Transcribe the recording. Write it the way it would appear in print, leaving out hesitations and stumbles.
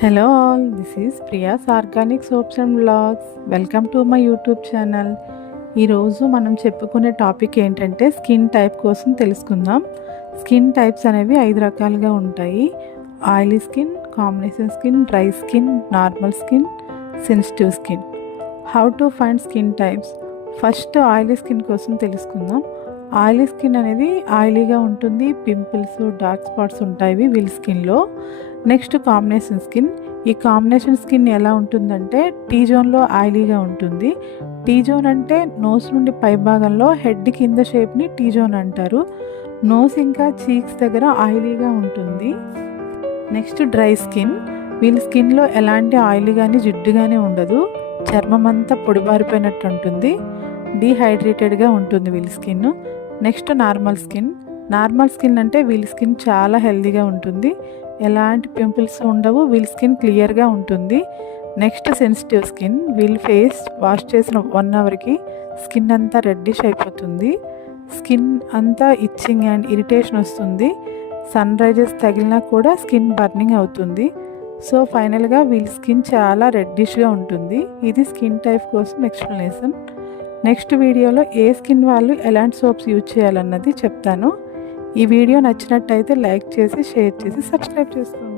Hello all, this is Priya's Organic Soaps and Vlogs. Welcome to my YouTube channel. ఈరోజు మనం చెప్పుకునే topic ఏంటంటే skin type కోసం తెలుసుకుందాం. స్కిన్ టైప్స్ అనేవి 5 రకాలుగా ఉంటాయి. Oily skin, combination skin, dry skin, normal skin, sensitive skin. How to find skin types? First oily skin కోసం తెలుసుకుందాం. ఆయిలీ స్కిన్ అనేది ఆయిలీగా ఉంటుంది, పింపుల్స్, డార్క్ స్పాట్స్ ఉంటాయి వీళ్ళ స్కిన్లో. Next combination skin. ఈ కాంబినేషన్ స్కిన్ ఎలా ఉంటుందంటే టీ జోన్లో ఆయిలీగా ఉంటుంది. టీ జోన్ అంటే నోస్ నుండి పై భాగంలో హెడ్ కింద షేప్ని టీ జోన్ అంటారు. నోస్ ఇంకా చీక్స్ దగ్గర ఆయిలీగా ఉంటుంది. Next dry skin. వీళ్ళ స్కిన్లో ఎలాంటి ఆయిల్ కానీ జిడ్డు కానీ ఉండదు. చర్మం అంతా పొడిబారిపోయినట్టు ఉంటుంది. డీహైడ్రేటెడ్గా ఉంటుంది వీళ్ళ skin. Next normal skin. Normal skin అంటే వీళ్ళ స్కిన్ చాలా హెల్తీగా ఉంటుంది. ఎలాంటి పింపుల్స్ ఉండవు, వీళ్ళ స్కిన్ క్లియర్గా ఉంటుంది. Next sensitive skin. వీళ్ళ ఫేస్ వాష్ చేసిన 1 అవర్కి స్కిన్ అంతా రెడ్డిష్ అయిపోతుంది. స్కిన్ అంతా ఇచ్చింగ్ అండ్ ఇరిటేషన్ వస్తుంది. సన్ రైజెస్ తగిలినా కూడా స్కిన్ బర్నింగ్ అవుతుంది. సో ఫైనల్గా వీళ్ళ స్కిన్ చాలా రెడ్డిష్గా ఉంటుంది. ఇది స్కిన్ టైప్ కోసం ఎక్స్ప్లెనేషన్. నెక్స్ట్ వీడియోలో ఏ స్కిన్ వాళ్ళు ఎలాంటి సోప్స్ యూజ్ చేయాలన్నది చెప్తాను. ఈ వీడియో నచ్చినట్టయితే లైక్ చేసి, షేర్ చేసి, సబ్స్క్రైబ్ చేసుకోండి.